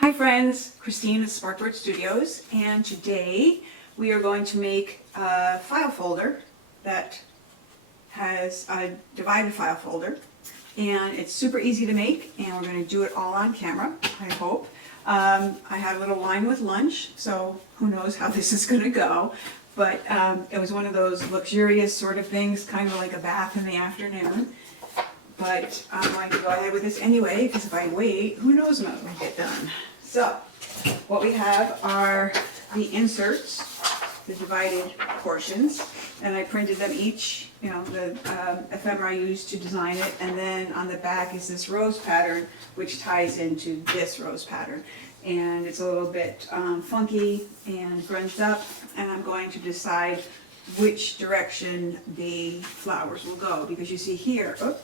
Hi friends, Christine at Sparkboard Studios, and today we are going to make a file folder that has a divided file folder, and it's super easy to make, and we're going to do it all on camera, I hope. I had a little line with lunch, so who knows how this is going to go, but it was one of those luxurious sort of things, kind of like a bath in the afternoon. But I'm going to go ahead with this anyway, because if I wait, who knows when it will get done. So, what we have are the inserts, the divided portions, and I printed them each, you know, the ephemera I used to design it, and then on the back is this rose pattern, which ties into this rose pattern. And it's a little bit funky and grunged up, and I'm going to decide which direction the flowers will go, because you see here, oops,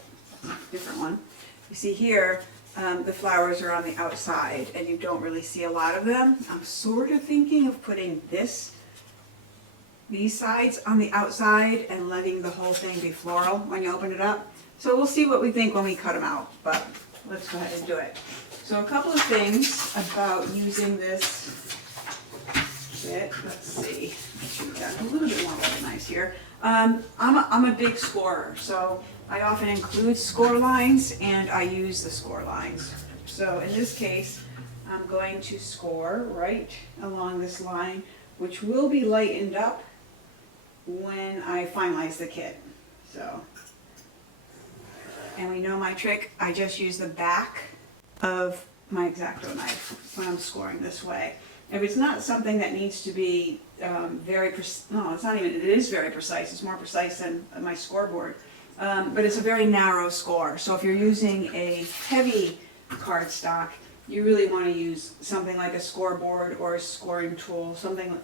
different one. You see here, the flowers are on the outside and you don't really see a lot of them. I'm sort of thinking of putting these sides on the outside and letting the whole thing be floral when you open it up. So we'll see what we think when we cut them out, but let's go ahead and do it. So a couple of things about using this kit. Let's see. I should have gotten a little bit more organized here. I'm a big scorer, so I often include score lines and I use the score lines. So in this case, I'm going to score right along this line, which will be lightened up when I finalize the kit. So, and we know my trick, I just use the back of my X-Acto knife when I'm scoring this way. If it's not something that needs to be no, it's not even, it is very precise, it's more precise than my scoreboard. But it's a very narrow score. So if you're using a heavy cardstock, you really want to use something like a scoreboard or a scoring tool, something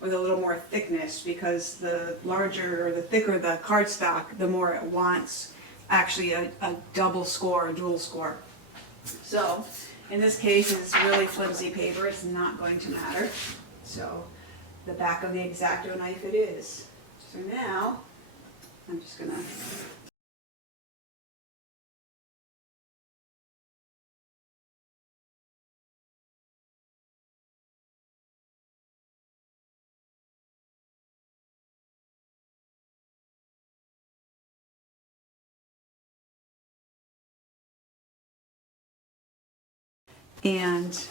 with a little more thickness, because the larger or the thicker the cardstock, the more it wants actually a double score, a dual score. So in this case, it's really flimsy paper, it's not going to matter. So the back of the X-Acto knife it is. So now, I'm just gonna and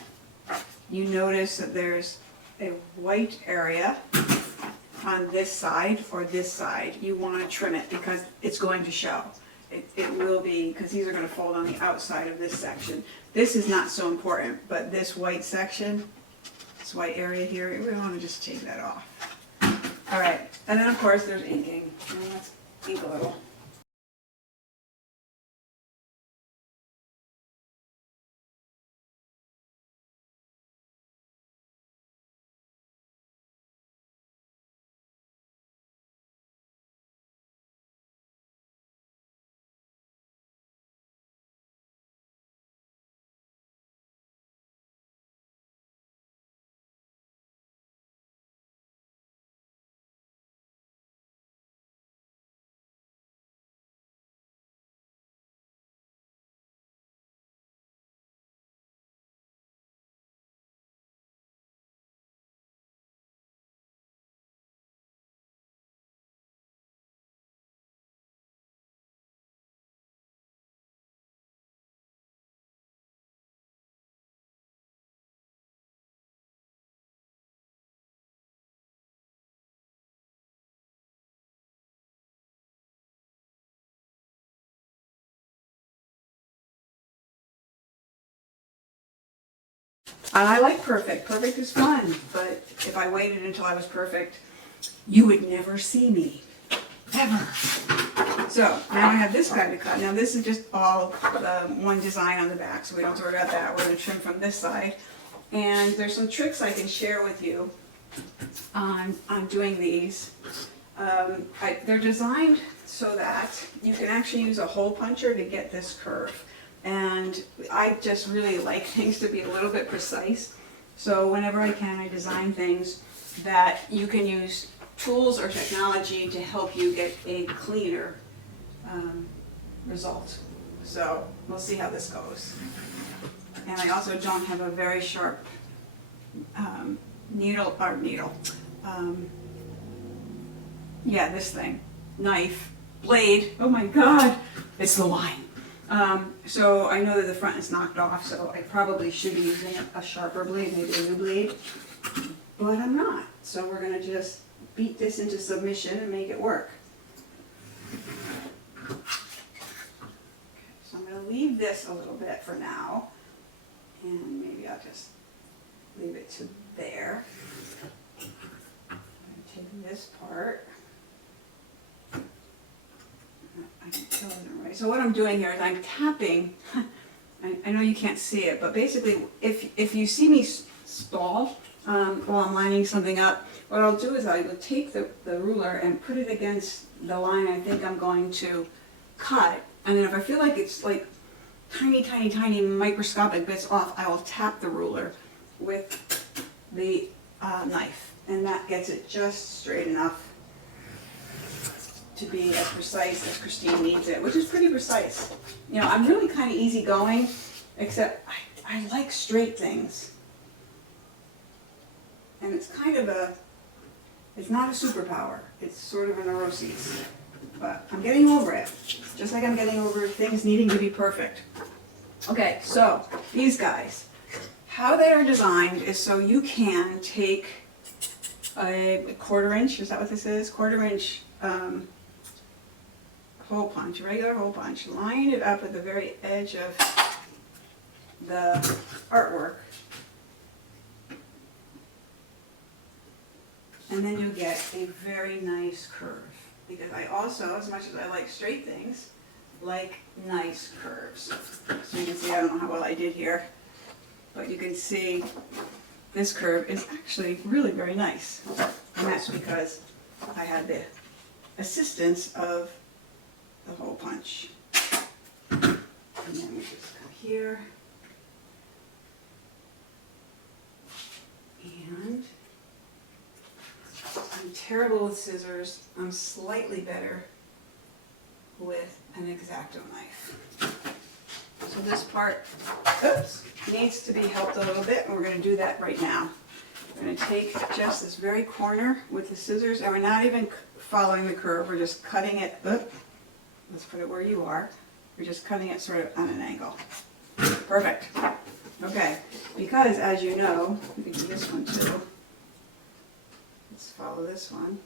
you notice that there's a white area on this side or this side. You want to trim it because it's going to show. It will be, because these are going to fold on the outside of this section. This is not so important, but this white section, this white area here, we want to just take that off. All right, and then of course there's inking. And let's ink a little. And I like perfect. Perfect is fun, but if I waited until I was perfect, you would never see me. Ever. So now I have this kind of cut. Now this is just all one design on the back, so we don't worry about that. We're going to trim from this side. And there's some tricks I can share with you on doing these. They're designed so that you can actually use a hole puncher to get this curve. And I just really like things to be a little bit precise. So whenever I can, I design things that you can use tools or technology to help you get a cleaner result. So we'll see how this goes. and I also don't have a very sharp this thing, knife, blade, oh my god, it's the line. So I know that the front is knocked off, so I probably should be using a sharper blade, maybe a new blade, but I'm not. So we're gonna just beat this into submission and make it work. Okay, so I'm gonna leave this a little bit for now, and maybe I'll just leave it to there. I'm gonna take this part. So what I'm doing here is I'm tapping. I know you can't see it, but basically if you see me stall while I'm lining something up, what I'll do is I will take the ruler and put it against the line I think I'm going to cut, and then if I feel like it's like tiny microscopic bits off, I will tap the ruler with the knife, and that gets it just straight enough to be as precise as Christine needs it, which is pretty precise. You know, I'm really kind of easygoing, except I like straight things. And it's kind of it's not a superpower, it's sort of a neuroses. But I'm getting over it, just like I'm getting over things needing to be perfect. Okay, so these guys, how they are designed is so you can take a 1/4 inch, is that what this is? 1/4 inch hole punch, a regular hole punch, line it up at the very edge of the artwork, and then you'll get a very nice curve. Because I also, as much as I like straight things, like nice curves. So you can see, I don't know how well I did here, but you can see this curve is actually really very nice. And that's because I had the assistance of the hole punch. And then we just come here. And I'm terrible with scissors. I'm slightly better with an X-Acto knife. So this part, needs to be helped a little bit, and we're going to do that right now. We're going to take just this very corner with the scissors, and we're not even following the curve, we're just cutting it, let's put it where you are. We're just cutting it sort of on an angle. Perfect. Okay, because as you know, we can do this one too. Let's follow this one.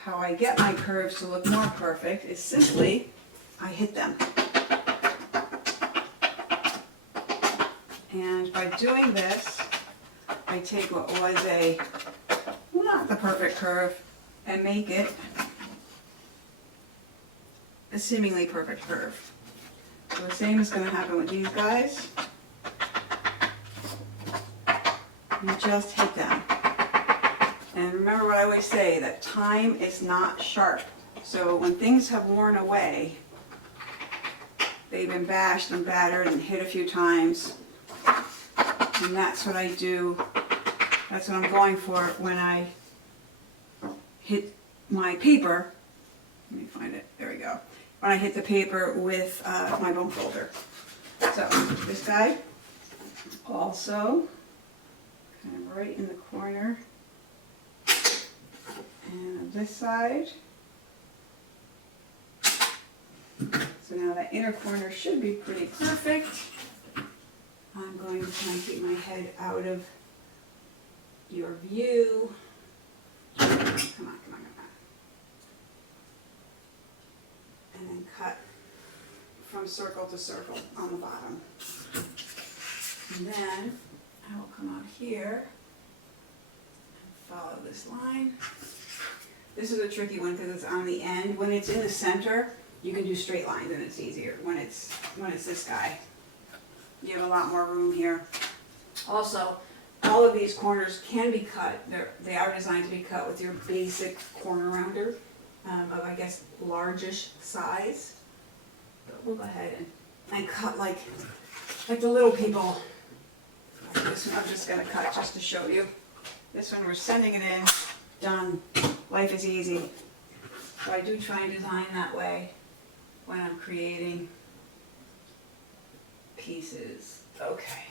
How I get my curves to look more perfect is simply, I hit them. And by doing this, I take what was not the perfect curve and make it a seemingly perfect curve. So the same is going to happen with these guys. You just hit them. And remember what I always say, that time is not sharp. So when things have worn away, they've been bashed and battered and hit a few times. And that's what I do, that's what I'm going for when I hit my paper. Let me find it, there we go. When I hit the paper with my bone folder. So this guy, also kind of right in the corner. And on this side. So now that inner corner should be pretty perfect. I'm going to try and keep my head out of your view. Come on, come on, come on. And then cut from circle to circle on the bottom. And then I will come out here and follow this line. This is a tricky one because it's on the end. When it's in the center, you can do straight lines and it's easier. When it's this guy, you have a lot more room here. Also, all of these corners can be cut. They are designed to be cut with your basic corner rounder of, I guess, largish size. But we'll go ahead and cut like the little people. Like this one I'm just going to cut just to show you. This one we're sending it in. Done. Life is easy. So I do try and design that way. when I'm creating pieces. Okay.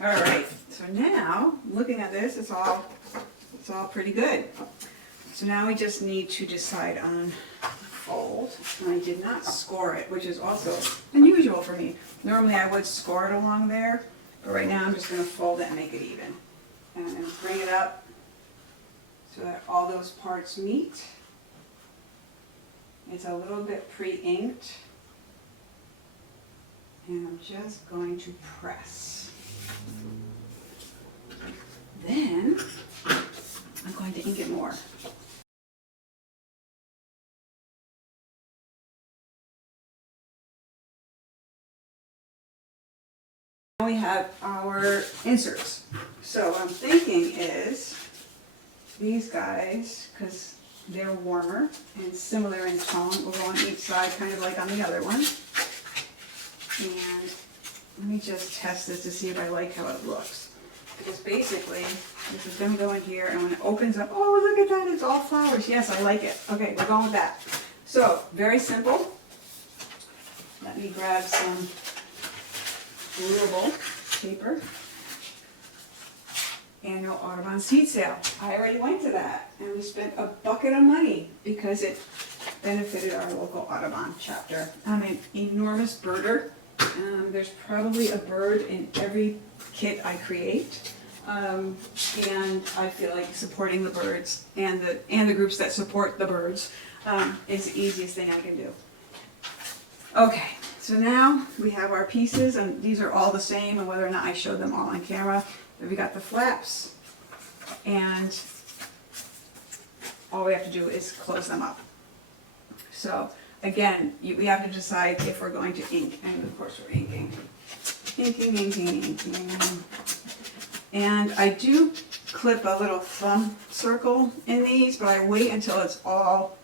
All right. So now, looking at this, it's all pretty good. So now we just need to decide on fold. And I did not score it, which is also unusual for me. Normally I would score it along there, but right now I'm just going to fold it and make it even. And I'm going to bring it up so that all those parts meet. It's a little bit pre-inked. And I'm just going to press. Then I'm going to ink it more. Now we have our inserts. So what I'm thinking is these guys, because they're warmer and similar in tone, will go on each side, kind of like on the other one. And let me just test this to see if I like how it looks. Because basically, this is going to go in here, and when it opens up, oh, look at that, it's all flowers. Yes, I like it. Okay, we're going with that. So, very simple. Let me grab some gluable paper. Annual Audubon seed sale. I already went to that, and we spent a bucket of money because it benefited our local Audubon chapter. I'm an enormous birder. There's probably a bird in every kit I create, and I feel like supporting the birds and the groups that support the birds is the easiest thing I can do. Okay, so now we have our pieces, and these are all the same, and whether or not I showed them all on camera, but we got the flaps, and all we have to do is close them up. So again, we have to decide if we're going to ink, and of course we're inking. Inking. And I do clip a little thumb circle in these, but I wait until it's all,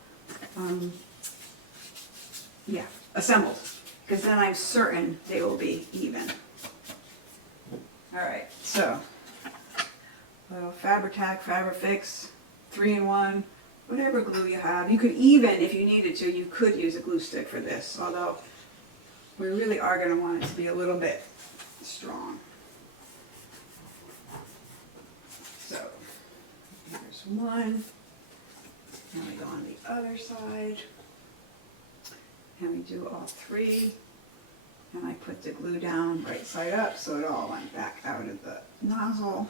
assembled, because then I'm certain they will be even. Alright, so, little Fabri-Tac, Fabri-Fix, 3-in-1, whatever glue you have. You could even, if you needed to, you could use a glue stick for this, although we really are going to want it to be a little bit strong. So, here's one. Now we go on the other side. And we do all three. And I put the glue down right side up so it all went back out of the nozzle.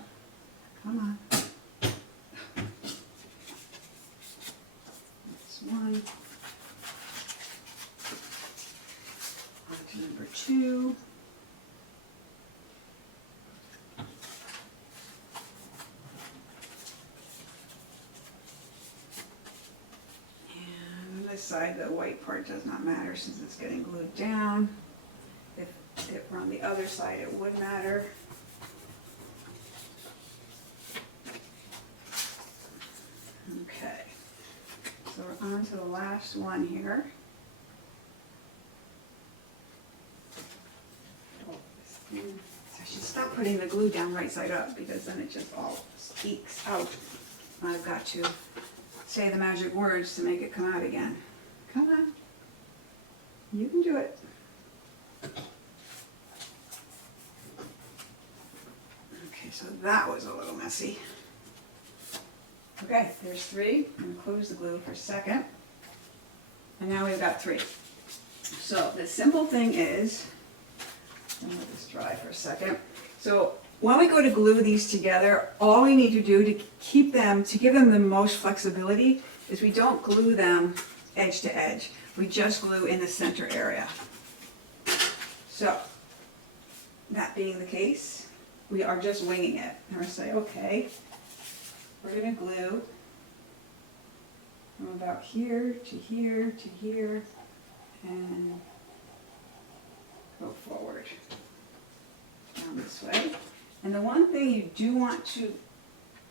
Come on. That's one. On to number two. And this side, the white part does not matter since it's getting glued down. If it were on the other side, it would matter. Okay, so we're on to the last one here. I should stop putting the glue down right side up because then it just all squeaks out. I've got to say the magic words to make it come out again. Come on, you can do it. Okay, so that was a little messy. Okay, there's three. I'm going to close the glue for a second. And now we've got three. So the simple thing is, I'm going to let this dry for a second. So when we go to glue these together, all we need to do to keep them, to give them the most flexibility, is we don't glue them edge to edge. We just glue in the center area. So, that being the case, we are just winging it. And we're going to say, okay, we're going to glue from about here to here to here and go forward down this way. And the one thing you do want to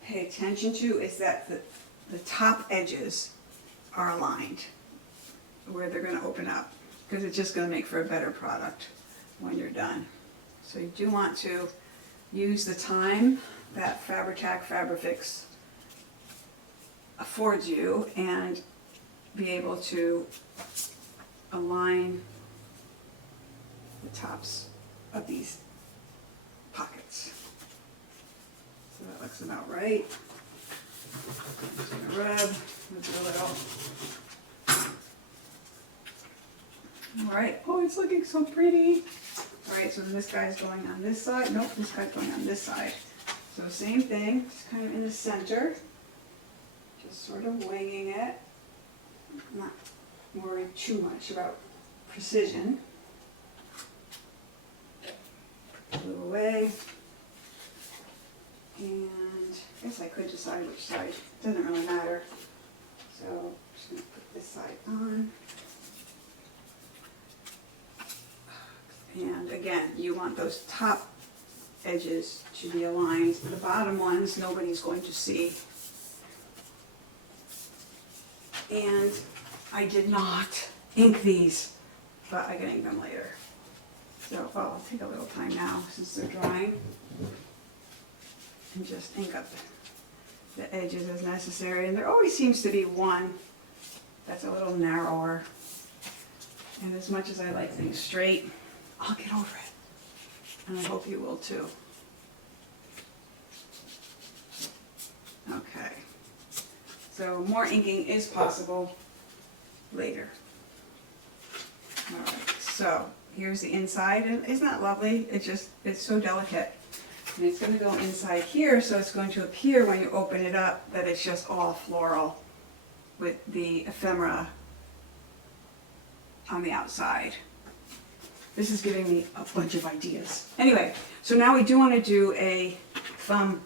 pay attention to is that the top edges are aligned where they're going to open up, because it's just going to make for a better product when you're done. So you do want to use the time that Fabri-Tac Fabri-Fix affords you and be able to align the tops of these pockets. So that looks about right. Just gonna rub, do a little. All right, oh, it's looking so pretty. All right, so this guy's going on this side. Nope, this guy's going on this side. So same thing, just kind of in the center. Just sort of winging it. Not worried too much about precision. Put the glue away. And I guess I could decide which side. It doesn't really matter. So I'm just going to put this side on. And again, you want those top edges to be aligned. The bottom ones, nobody's going to see. And I did not ink these, but I can ink them later. So I'll take a little time now since they're drying and just ink up the edges as necessary. And there always seems to be one that's a little narrower. And as much as I like things straight, I'll get over it. And I hope you will too. Okay. So more inking is possible later. Alright, so here's the inside, and isn't that lovely? It's so delicate. And it's going to go inside here, so it's going to appear when you open it up that it's just all floral with the ephemera on the outside. This is giving me a bunch of ideas. Anyway, so now we do want to do a thumb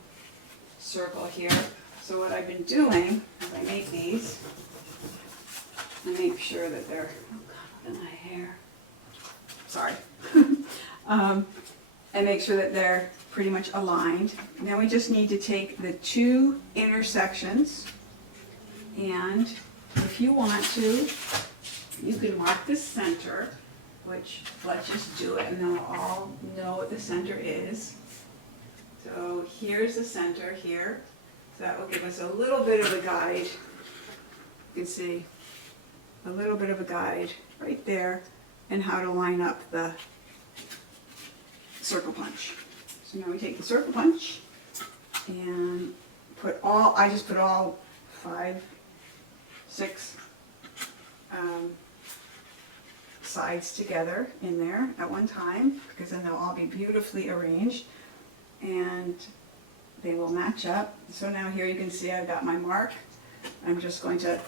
circle here. So what I've been doing as I make these, I make sure that they're, oh God, look at my hair. Sorry. I make sure that they're pretty much aligned. Now we just need to take the two intersections, and if you want to, you can mark the center, which let's just do it and then we'll all know what the center is. So here's the center here. So that will give us a little bit of a guide. You can see a little bit of a guide right there and how to line up the circle punch. So now we take the circle punch and I just put all 5, 6 sides together in there at one time, because then they'll all be beautifully arranged and they will match up. So now here you can see I've got my mark. I'm just going to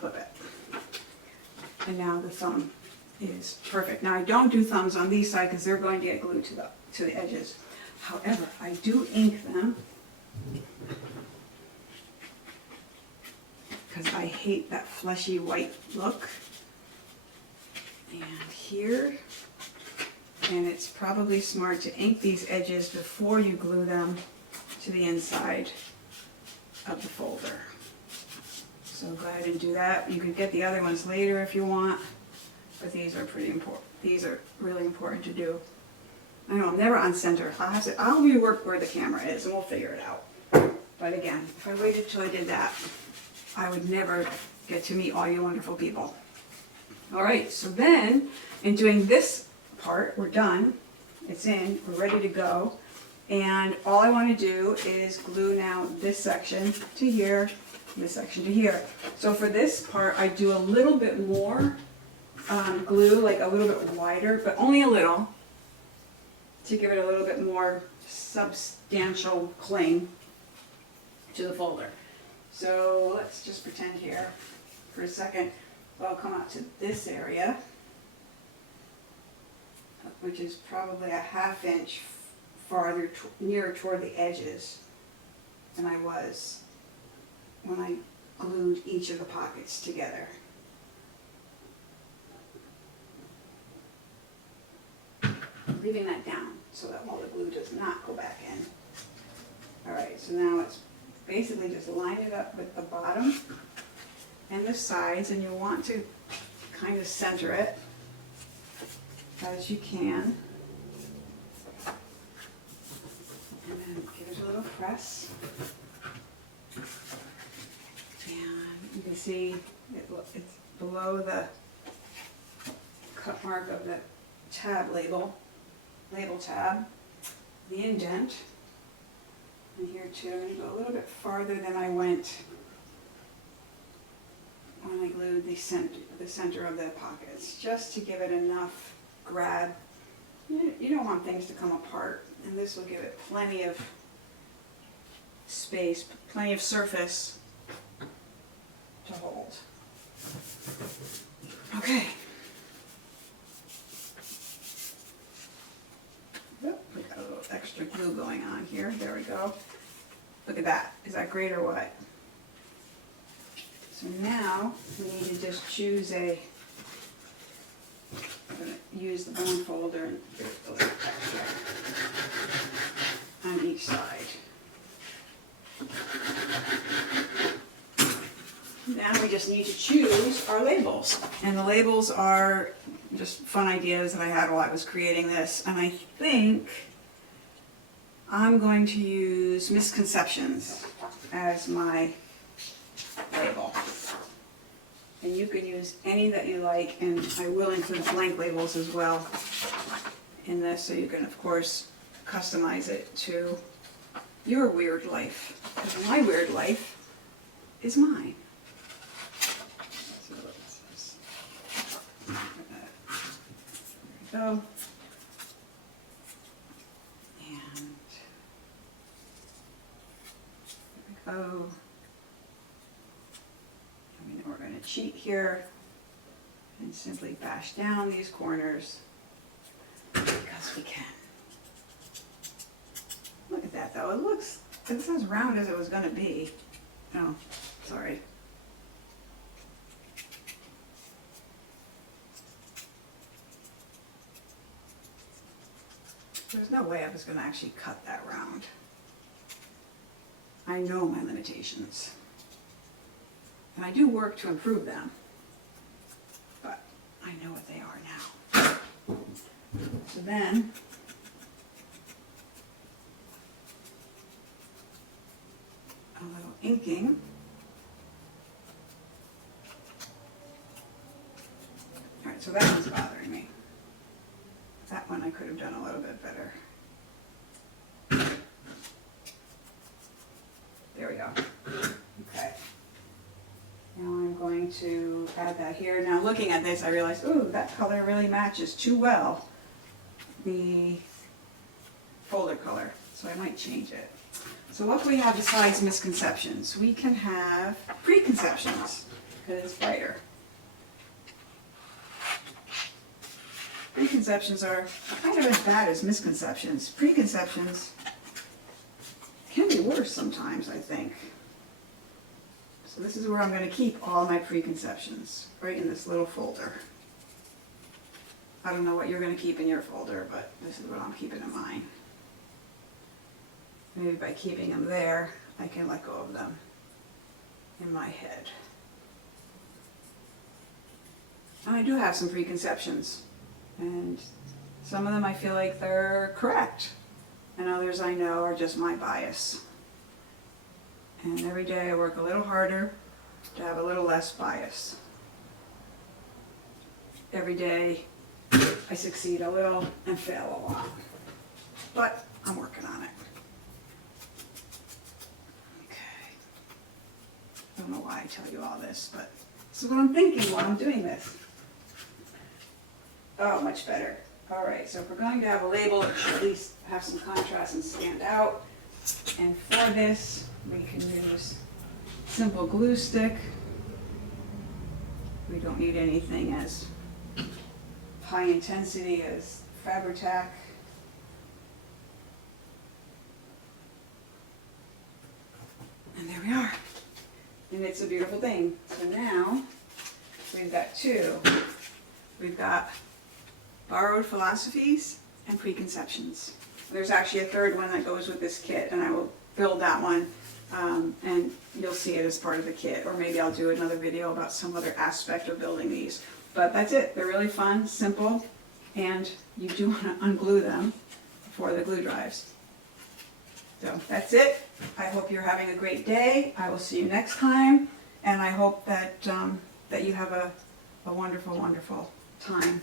clip it. And now the thumb is perfect. Now I don't do thumbs on these sides because they're going to get glued to the edges. However, I do ink them because I hate that fleshy white look. And here, and it's probably smart to ink these edges before you glue them to the inside of the folder. So go ahead and do that. You can get the other ones later if you want, but these are pretty important. These are really important to do. I know I'm never on center. I'll rework where the camera is and we'll figure it out. But again, if I waited till I did that, I would never get to meet all you wonderful people. All right, so then in doing this part, we're done. It's in, we're ready to go. And all I want to do is glue now this section to here, this section to here. So for this part, I do a little bit more glue, like a little bit wider, but only a little, to give it a little bit more substantial cling to the folder. So let's just pretend here for a second. I'll come out to this area, which is probably a ½ inch farther nearer toward the edges than I was when I glued each of the pockets together. Leaving that down so that all the glue does not go back in. Alright, so now it's basically just line it up with the bottom and the sides, and you want to kind of center it as you can. And then give it a little press. And you can see it's below the cut mark of the tab label tab, the indent. And here too, I'm going to go a little bit farther than I went when I glued the center of the pockets, just to give it enough grab. You don't want things to come apart, and this will give it plenty of space, plenty of surface to hold. Okay. Oop, we got a little extra glue going on here. There we go. Look at that. Is that great or what? So now we need to just choose I'm going to use the bone folder and give it a little extra on each side. Now we just need to choose our labels. And the labels are just fun ideas that I had while I was creating this. And I think I'm going to use misconceptions as my label. And you can use any that you like, and I will include blank labels as well in this, so you can of course customize it to your weird life. Because my weird life is mine. So there we go. And there we go. We're going to cheat here and simply bash down these corners because we can. Look at that though, it's as round as it was going to be. Oh, sorry. There's no way I was going to actually cut that round. I know my limitations. And I do work to improve them, but I know what they are now. So then, a little inking. All right, so that one's bothering me. That one I could have done a little bit better. There we go. Okay. Now I'm going to add that here. Now looking at this, I realized, ooh, that color really matches too well the folder color, so I might change it. So what can we have besides misconceptions? We can have preconceptions, because it's brighter. Preconceptions are kind of as bad as misconceptions. Preconceptions can be worse sometimes, I think. So this is where I'm going to keep all my preconceptions, right in this little folder. I don't know what you're going to keep in your folder, but this is what I'm keeping in mine. Maybe by keeping them there, I can let go of them in my head. And I do have some preconceptions, and some of them I feel like they're correct, and others I know are just my bias. And every day I work a little harder to have a little less bias. Every day I succeed a little and fail a lot. But I'm working on it. Okay. I don't know why I tell you all this, but this is what I'm thinking while I'm doing this. Oh, much better. All right, so if we're going to have a label, it should at least have some contrast and stand out. And for this, we can use simple glue stick. We don't need anything as high intensity as Fabri-Tac. And there we are. And it's a beautiful thing. So now we've got two. We've got borrowed philosophies and preconceptions. There's actually a third one that goes with this kit, and I will build that one, and you'll see it as part of the kit, or maybe I'll do another video about some other aspect of building these. But that's it. They're really fun, simple, and you do want to unglue them before the glue dries. So that's it. I hope you're having a great day. I will see you next time, and I hope that that you have a wonderful, wonderful time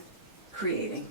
creating.